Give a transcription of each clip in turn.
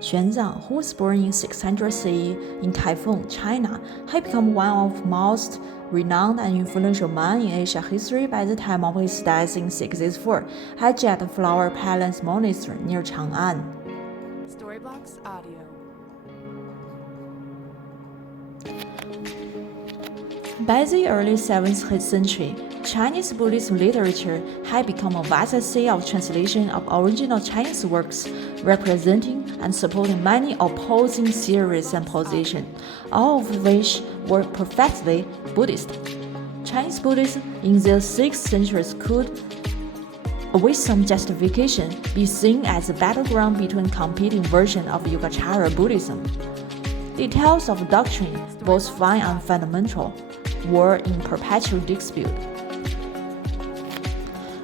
Xuanzang, who was born in 600 CE in Kaifeng, China, had become one of the most renowned and influential men in Asia history by the time of his death in 664 at Jet Flower Palace Monastery near Chang'an. Storybox Audio. By the early 7th century, Chinese Buddhist literature had become a vast sea of translation of original Chinese works, representing and supporting many opposing theories and positions, all of which were perfectly Buddhist. Chinese Buddhism in the 6th century could, with some justification, be seen as a battleground between competing versions of Yogacara Buddhism. Details of doctrine, both fine and fundamental, were in perpetual dispute.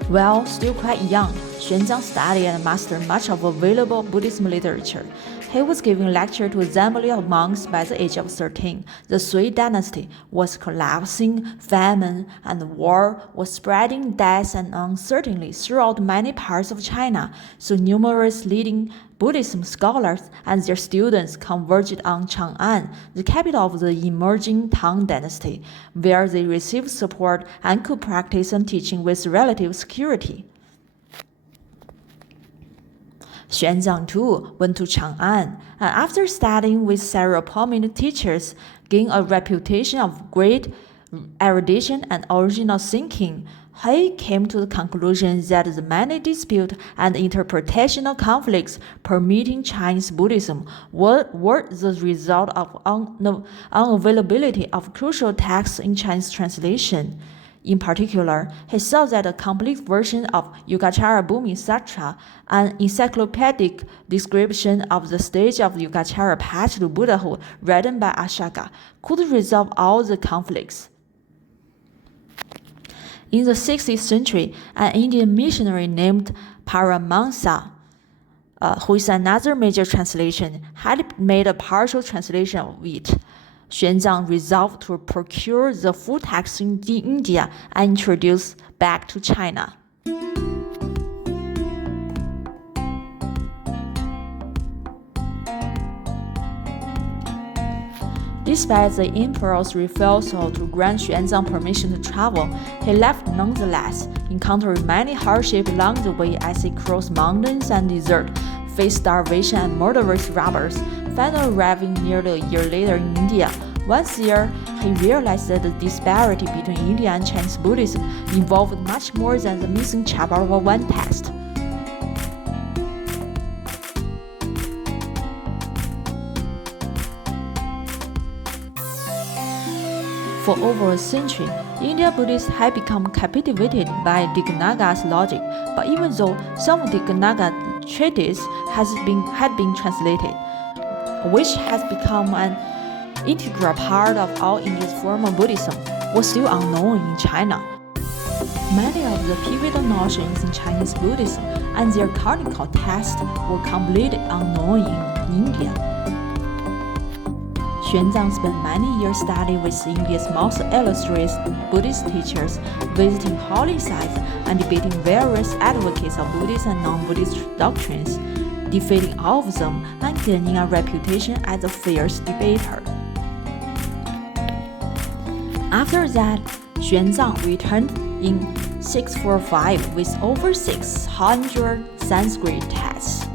While still quite young, Xuanzang studied and mastered much of available Buddhism literature. He was giving lectures to assembly of monks by the age of 13. The Sui dynasty was collapsing, famine and war was spreading death and uncertainty throughout many parts of China, so numerous leading Buddhism scholars and their students converged on Chang'an, the capital of the emerging Tang dynasty, where they received support and could practice and teaching with relative security. Xuanzang too went to Chang'an, and after studying with several prominent teachers, gained a reputation of great erudition and original thinking. He came to the conclusion that the many disputes and interpretational conflicts permeating Chinese Buddhism were the result of unavailability of crucial texts in Chinese translation. In particular, he saw that a complete version of Yogacara Bhumi Sutra, an encyclopedic description of the stage of Yogacara path to Buddhahood written by Ashoka, could resolve all the conflicts. In the 16th century, an Indian missionary named Paramahansa, who is another major translation, had made a partial translation of it. Xuanzang resolved to procure the full text in India and introduce back to China. Despite the emperor's refusal to grant Xuanzang permission to travel, he left nonetheless, encountering many hardships along the way as he crossed mountains and desert, faced starvation and murderous robbers, finally arriving nearly a year later in India. Once there, he realized that the disparity between India and Chinese Buddhism involved much more than the missing chapter of one text. For over a century, Indian Buddhists had become captivated by Dignaga logic, but even though some of Dignaga treatises had been translated, which has become an integral part of all India's formal Buddhism, was still unknown in China. Many of the pivotal notions in Chinese Buddhism and their canonical texts were completely unknown in India. Xuanzang spent many years studying with India's most illustrious Buddhist teachers, visiting holy sites and debating various advocates of Buddhist and non-Buddhist doctrines, defeating all of them and gaining a reputation as a fierce debater. After that, Xuanzang returned in 645 with over 600 Sanskrit texts.